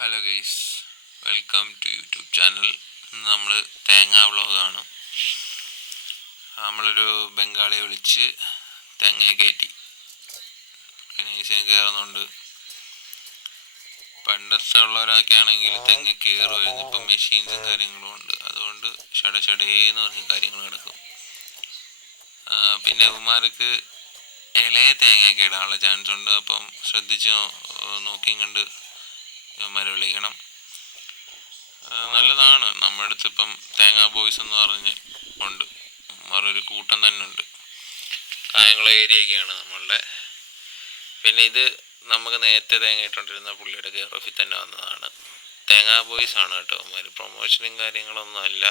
Hello guys welcome to YouTube channel ഇന്ന് നമ്മൾ തേങ്ങ വ്ളോഗാണ് നമ്മളൊരു ബംഗാളിയെ വിളിച്ച് തേങ്ങ കയറ്റി. ഫിനീസിന് കയറുന്നുണ്ട്. പണ്ടത്തെ ഉള്ളവരൊക്കെ ആണെങ്കിൽ തെങ്ങ് കയറുമായിരുന്നു. ഇപ്പം മെഷീൻസും കാര്യങ്ങളും ഉണ്ട്. അതുകൊണ്ട് ഷട എന്ന് പറഞ്ഞ കാര്യങ്ങൾ നടക്കും. പിന്നെ ഉമാർക്ക് ഇളയ തേങ്ങയൊക്കെ ഇടാനുള്ള ചാൻസ് ഉണ്ട്. അപ്പം ശ്രദ്ധിച്ച് നോക്കിയും കണ്ട് ഇവന്മാരെ വിളിക്കണം. നല്ലതാണ്. നമ്മുടെ അടുത്ത് ഇപ്പം തേങ്ങാ ബോയ്സ് എന്ന് പറഞ്ഞ് ഉണ്ട്. വേറൊരു കൂട്ടം തന്നെ ഉണ്ട്. കായംകുളം ഏരിയയൊക്കെയാണ് നമ്മളുടെ. പിന്നെ ഇത് നമുക്ക് നേരത്തെ തേങ്ങ ഇട്ടുകൊണ്ടിരുന്ന പുള്ളിയുടെ കെയർ ഓഫിൽ തന്നെ വന്നതാണ്. തേങ്ങാ ബോയ്സ് ആണ് കേട്ടോ അവന്മാർ പ്രൊമോഷനും കാര്യങ്ങളൊന്നും അല്ല.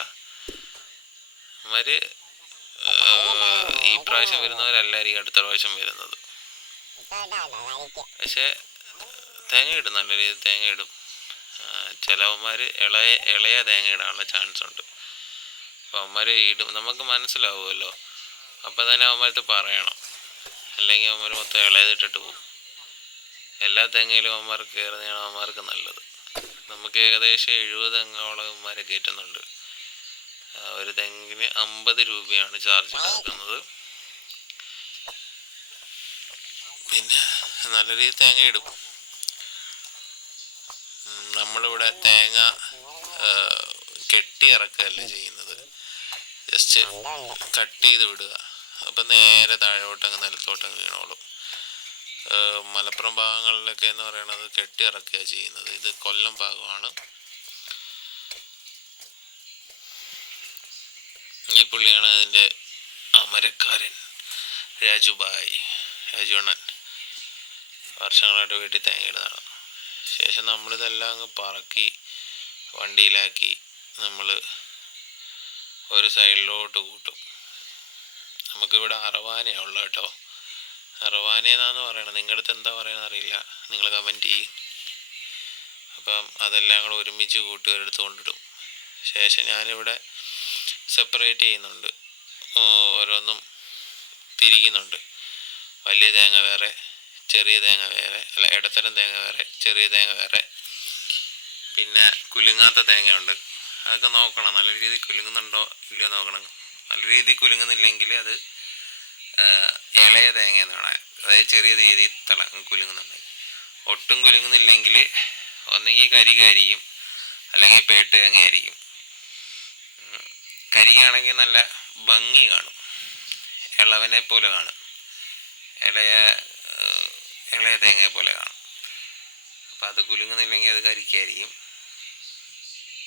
അവന്മാർ ഈ പ്രാവശ്യം വരുന്നവരല്ലായിരിക്കും അടുത്ത പ്രാവശ്യം വരുന്നത്. പക്ഷേ തേങ്ങ ഇടും നല്ല രീതിയിൽ തേങ്ങ ഇടും ചിലവന്മാർ ഇളയ ഇളയ തേങ്ങ ഇടാനുള്ള ചാൻസ് ഉണ്ട്. അപ്പോൾ അവന്മാർ ഇടും. നമുക്ക് മനസ്സിലാവുമല്ലോ. അപ്പോൾ തന്നെ അവന്മാരത്ത് പറയണം. അല്ലെങ്കിൽ അവന്മാർ മൊത്തം ഇളയതിട്ടിട്ട് പോകും. എല്ലാ തെങ്ങയിലും അവന്മാർക്ക് കയറുന്നതാണ് അവന്മാർക്ക് നല്ലത്. നമുക്ക് ഏകദേശം എഴുപത് തെങ്ങോളം അവന്മാരെ കയറ്റുന്നുണ്ട്. ഒരു തെങ്ങിന് അമ്പത് രൂപയാണ് ചാർജ് കൊടുക്കുന്നത് പിന്നെ നല്ല രീതിയിൽ തേങ്ങ ഇടും. നമ്മളിവിടെ തേങ്ങ കെട്ടി ഇറക്കുകയല്ല ചെയ്യുന്നത്. ജസ്റ്റ് കട്ട് ചെയ്ത് വിടുക. അപ്പം നേരെ താഴോട്ടങ്ങ് നിലത്തോട്ടങ്ങ് വീണോളും. മലപ്പുറം ഭാഗങ്ങളിലൊക്കെ എന്ന് പറയുന്നത് കെട്ടി ഇറക്കുക ചെയ്യുന്നത്. ഇത് കൊല്ലം ഭാഗമാണ്. ഈ പുള്ളിയാണ് അതിന്റെ അമരക്കാരൻ രാജുബായ് രാജുവണ്ണൻ. വർഷങ്ങളായിട്ട് വീട്ടിൽ തേങ്ങയിടുന്നതാണ് ശേഷം നമ്മളിതെല്ലാം അങ്ങ് പറക്കി വണ്ടിയിലാക്കി നമ്മൾ ഒരു സൈഡിലോട്ട് കൂട്ടും. നമുക്കിവിടെ അറവാനയാണ് ഉള്ളത് കേട്ടോ. അറവാനേന്നാന്ന് പറയണത് നിങ്ങളുടെ അടുത്ത് എന്താ പറയണമെന്ന് അറിയില്ല നിങ്ങൾ കമന്റ് ചെയ്യും. അപ്പം അതെല്ലാം കൂടെ ഒരുമിച്ച് കൂട്ടുകാരെടുത്ത് കൊണ്ടിടും. ശേഷം ഞാനിവിടെ സെപ്പറേറ്റ് ചെയ്യുന്നുണ്ട്. ഓരോന്നും തിരിക്കുന്നുണ്ട് വലിയ തേങ്ങ വേറെ ചെറിയ തേങ്ങ വേറെ അല്ല ഇടത്തരം തേങ്ങ വേറെ ചെറിയ തേങ്ങ വേറെ. പിന്നെ കുലുങ്ങാത്ത തേങ്ങയുണ്ട്. അതൊക്കെ നോക്കണം. നല്ല രീതിയിൽ കുലുങ്ങുന്നുണ്ടോ ഇല്ലയോ നോക്കണം. നല്ല രീതിയിൽ കുലുങ്ങുന്നില്ലെങ്കിൽ അത് ഇളയ തേങ്ങ എന്നാണ് അതായത് ചെറിയ രീതിയിൽ തള കുലുങ്ങുന്നുണ്ടെങ്കിൽ. ഒട്ടും കുലുങ്ങുന്നില്ലെങ്കിൽ ഒന്നെങ്കിൽ കരികായിരിക്കും. അല്ലെങ്കിൽ പേട്ട് തേങ്ങയായിരിക്കും. കരിയാണെങ്കിൽ നല്ല ഭംഗി കാണും. ഇളവനെ പോലെ കാണും. ഇളയ ഇളയ തേങ്ങയെ പോലെ കാണും. അപ്പം അത് കുലുങ്ങുന്നില്ലെങ്കിൽ അത് കരിക്കായിരിക്കും.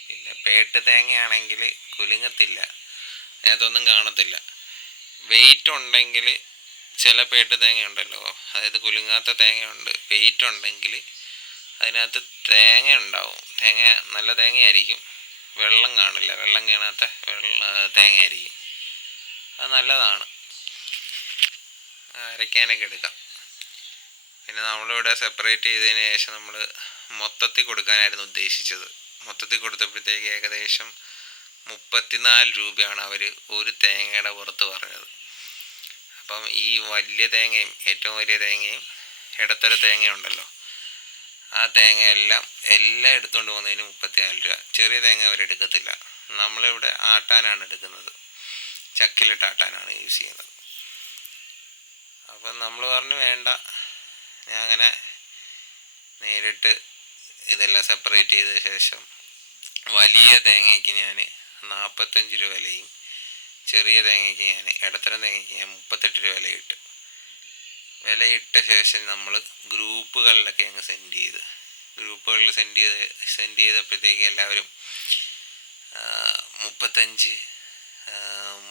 പിന്നെ പേട്ട് തേങ്ങയാണെങ്കിൽ കുലുങ്ങത്തില്ല. അതിനകത്തൊന്നും കാണത്തില്ല. വെയിറ്റ് ഉണ്ടെങ്കിൽ ചില പേട്ട് തേങ്ങയുണ്ടല്ലോ. അതായത് കുലുങ്ങാത്ത തേങ്ങയുണ്ട്. വെയിറ്റ് ഉണ്ടെങ്കിൽ അതിനകത്ത് തേങ്ങ ഉണ്ടാവും. തേങ്ങ നല്ല തേങ്ങയായിരിക്കും. വെള്ളം കാണില്ല. വെള്ളം കാണാത്ത വെള്ള തേങ്ങയായിരിക്കും. അത് നല്ലതാണ്. അരയ്ക്കാനൊക്കെ എടുക്കാം. പിന്നെ നമ്മളിവിടെ സെപ്പറേറ്റ് ചെയ്തതിന് ശേഷം നമ്മൾ മൊത്തത്തിൽ കൊടുക്കാനായിരുന്നു ഉദ്ദേശിച്ചത്. മൊത്തത്തിൽ കൊടുത്തപ്പോഴത്തേക്ക് ഏകദേശം മുപ്പത്തിനാല് രൂപയാണ് അവർ ഒരു തേങ്ങയുടെ പുറത്ത് പറഞ്ഞത്. അപ്പം ഈ വലിയ തേങ്ങയും ഏറ്റവും വലിയ തേങ്ങയും ഇടത്തര തേങ്ങയുണ്ടല്ലോ ആ തേങ്ങയെല്ലാം എല്ലാം എടുത്തുകൊണ്ട് പോകുന്നതിന് മുപ്പത്തിനാല് രൂപ. ചെറിയ തേങ്ങ അവരെടുക്കത്തില്ല നമ്മളിവിടെ ആട്ടാനാണ് എടുക്കുന്നത്. ചക്കിലിട്ട് ആട്ടാനാണ് യൂസ് ചെയ്യുന്നത്. അപ്പം നമ്മൾ പറഞ്ഞു വേണ്ട ഞാൻ അങ്ങനെ നേരിട്ട് ഇതെല്ലാം സെപ്പറേറ്റ് ചെയ്ത ശേഷം വലിയ തേങ്ങയ്ക്ക് ഞാൻ നാൽപ്പത്തഞ്ച് രൂപ വിലയും ചെറിയ തേങ്ങയ്ക്ക് ഞാൻ ഇടത്തരം തേങ്ങയ്ക്ക് ഞാൻ മുപ്പത്തെട്ട് രൂപ വിലയിട്ട്. വിലയിട്ട ശേഷം നമ്മൾ ഗ്രൂപ്പുകളിലൊക്കെ അങ്ങ് സെൻഡ് ചെയ്ത്. ഗ്രൂപ്പുകളിൽ സെൻഡ് ചെയ്ത് സെൻഡ് ചെയ്തപ്പോഴത്തേക്ക് എല്ലാവരും മുപ്പത്തഞ്ച്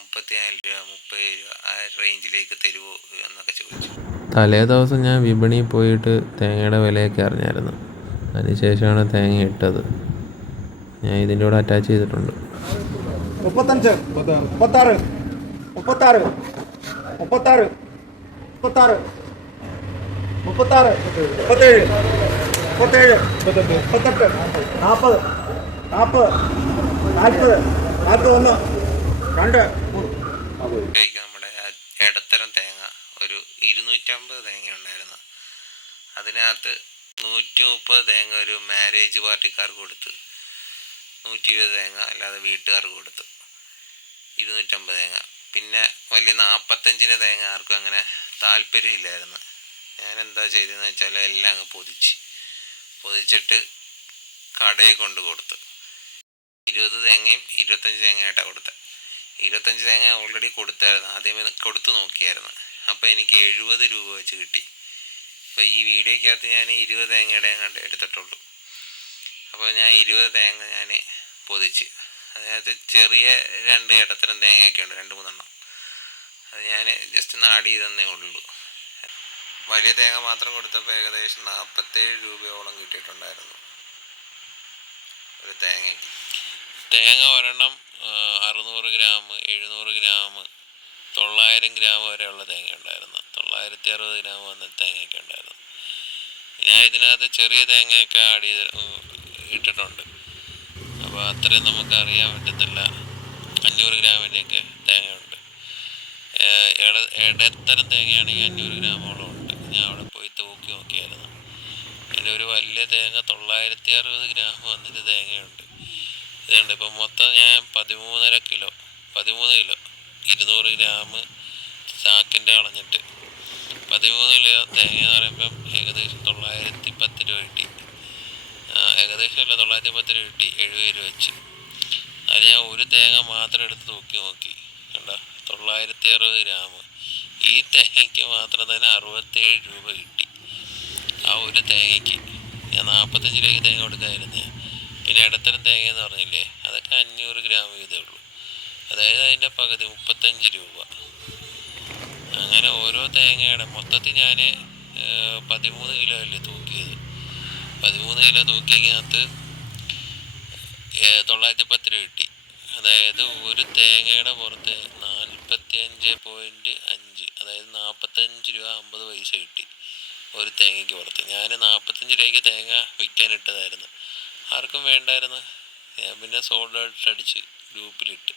മുപ്പത്തിനാല് രൂപ മുപ്പത് രൂപ ആ റേഞ്ചിലേക്ക് തരുമോ എന്നൊക്കെ ചോദിച്ചു. തലേ ദിവസം ഞാൻ വിപണിയിൽ പോയിട്ട് തേങ്ങയുടെ വിലയൊക്കെ അറിഞ്ഞായിരുന്നു. അതിനുശേഷമാണ് തേങ്ങ ഇട്ടത്. ഞാൻ ഇതിന്റെ കൂടെ അറ്റാച്ച് ചെയ്തിട്ടുണ്ട്. മുപ്പത്തഞ്ച് മുപ്പത്താറ് മുപ്പത്താറ് മുപ്പത്താറ് മുപ്പത്താറ് മുപ്പത്താറ് മുപ്പത്തേഴ് മുപ്പത്തേഴ് മുപ്പത്തെട്ട് നാൽപ്പത് നാൽപ്പത് നാൽപ്പത് നാൽപ്പത് ഒന്ന് നമ്മുടെ ഇടത്തരം തേങ്ങ. ഒരു ഇരുന്നൂറ്റമ്പത് തേങ്ങ ഉണ്ടായിരുന്നു. അതിനകത്ത് നൂറ്റി മുപ്പത് തേങ്ങ ഒരു മാരേജ് പാർട്ടിക്കാർക്ക് കൊടുത്ത്. നൂറ്റി ഇരുപത് തേങ്ങ അല്ലാതെ വീട്ടുകാർക്ക് കൊടുത്തു. ഇരുന്നൂറ്റമ്പത് തേങ്ങ. പിന്നെ വലിയ നാൽപ്പത്തഞ്ചിന്റെ തേങ്ങ ആർക്കും അങ്ങനെ താല്പര്യമില്ലായിരുന്നു. ഞാൻ എന്താ ചെയ്തതെന്ന് വെച്ചാൽ എല്ലാം അങ്ങ് പൊതിച്ച്. പൊതിച്ചിട്ട് കടയിൽ കൊണ്ട് കൊടുത്തു. ഇരുപത് തേങ്ങയും ഇരുപത്തഞ്ച് തേങ്ങയായിട്ടാണ് കൊടുത്തത്. ഇരുപത്തഞ്ച് തേങ്ങ ഓൾറെഡി കൊടുത്തായിരുന്നു. ആദ്യമേ കൊടുത്തു നോക്കിയായിരുന്നു. അപ്പോൾ എനിക്ക് എഴുപത് രൂപ വെച്ച് കിട്ടി. അപ്പോൾ ഈ വീഡിയോയ്ക്കകത്ത് ഞാൻ ഇരുപത് തേങ്ങയുടെ എങ്ങാണ്ട് എടുത്തിട്ടുള്ളൂ. അപ്പോൾ ഞാൻ ഇരുപത് തേങ്ങ ഞാൻ പൊതിച്ച്. അതിനകത്ത് ചെറിയ രണ്ട് ഇടത്തരം തേങ്ങയൊക്കെ ഉണ്ട്. രണ്ട് മൂന്നെണ്ണം. അത് ഞാൻ ജസ്റ്റ് നാടി തന്നേ ഉള്ളൂ. വലിയ തേങ്ങ മാത്രം കൊടുത്തപ്പോൾ ഏകദേശം നാൽപ്പത്തേഴ് രൂപയോളം കിട്ടിയിട്ടുണ്ടായിരുന്നു. ഒരു തേങ്ങയ്ക്ക്. തേങ്ങ ഒരെണ്ണം അറുന്നൂറ് ഗ്രാം എഴുന്നൂറ് ഗ്രാം തൊള്ളായിരം ഗ്രാം വരെയുള്ള തേങ്ങ ഉണ്ടായിരുന്നു. തൊള്ളായിരത്തി അറുപത് ഗ്രാം വന്ന തേങ്ങയൊക്കെ ഉണ്ടായിരുന്നു. ഞാൻ ഇതിനകത്ത് ചെറിയ തേങ്ങയൊക്കെ ആഡ് ചെയ്ത് ഇട്ടിട്ടുണ്ട്. അപ്പോൾ അത്രയും നമുക്ക് അറിയാൻ പറ്റത്തില്ല. അഞ്ഞൂറ് ഗ്രാമിന്റെയൊക്കെ തേങ്ങയുണ്ട്. ഇട ഇടത്തരം തേങ്ങയാണെങ്കിൽ അഞ്ഞൂറ് ഗ്രാമോളം ഉണ്ട്. ഞാൻ അവിടെ പോയി തൂക്കി നോക്കിയായിരുന്നു. ഇതിലൊരു വലിയ തേങ്ങ തൊള്ളായിരത്തി അറുപത് ഗ്രാം വന്നിട്ട് തേങ്ങയുണ്ട്. ഇതുണ്ട്. ഇപ്പം മൊത്തം ഞാൻ പതിമൂന്നര കിലോ പതിമൂന്ന് കിലോ ഇരുന്നൂറ് ഗ്രാം ചാക്കിന്റെ കളഞ്ഞിട്ട് പതിമൂന്ന് കിലോ തേങ്ങ എന്ന് പറയുമ്പം ഏകദേശം തൊള്ളായിരത്തി പത്ത് രൂപ കിട്ടി. ഏകദേശം അല്ല തൊള്ളായിരത്തി പത്ത് രൂപ കിട്ടി. എഴുപത് രൂപ വെച്ച്. അതിൽ ഞാൻ ഒരു തേങ്ങ മാത്രം എടുത്ത് തൂക്കി നോക്കി. കണ്ടോ? തൊള്ളായിരത്തി അറുപത് ഗ്രാം. ഈ തേങ്ങയ്ക്ക് മാത്രം തന്നെ അറുപത്തേഴ് രൂപ കിട്ടി. ആ ഒരു തേങ്ങയ്ക്ക്. ഞാൻ നാൽപ്പത്തഞ്ച് രൂപയ്ക്ക് തേങ്ങ കൊടുക്കാതിരുന്നേ പിന്നെ ഇടത്തരം തേങ്ങ എന്ന് പറഞ്ഞില്ലേ? അതൊക്കെ അഞ്ഞൂറ് ഗ്രാം വീതമേ ഉള്ളൂ. അതായത് അതിന്റെ പകുതി മുപ്പത്തഞ്ച് രൂപ. അങ്ങനെ ഓരോ തേങ്ങയുടെ മൊത്തത്തിൽ ഞാൻ പതിമൂന്ന് കിലോ അല്ലേ തൂക്കിയത്? പതിമൂന്ന് കിലോ തൂക്കിയതിനകത്ത് തൊള്ളായിരത്തി പത്ത് രൂപ കിട്ടി. അതായത് ഒരു തേങ്ങയുടെ പുറത്ത് നാൽപ്പത്തി അഞ്ച് പോയിന്റ് അഞ്ച് അതായത് നാൽപ്പത്തഞ്ച് രൂപ അമ്പത് പൈസ കിട്ടി ഒരു തേങ്ങയ്ക്ക് പുറത്ത്. ഞാൻ നാൽപ്പത്തഞ്ച് രൂപയ്ക്ക് തേങ്ങ വിൽക്കാൻ ഇട്ടതായിരുന്നു. ആർക്കും വേണ്ടായിരുന്നു. ഞാൻ പിന്നെ സോൾഡ് ആയിട്ട് അടിച്ച് ഗ്രൂപ്പിലിട്ട്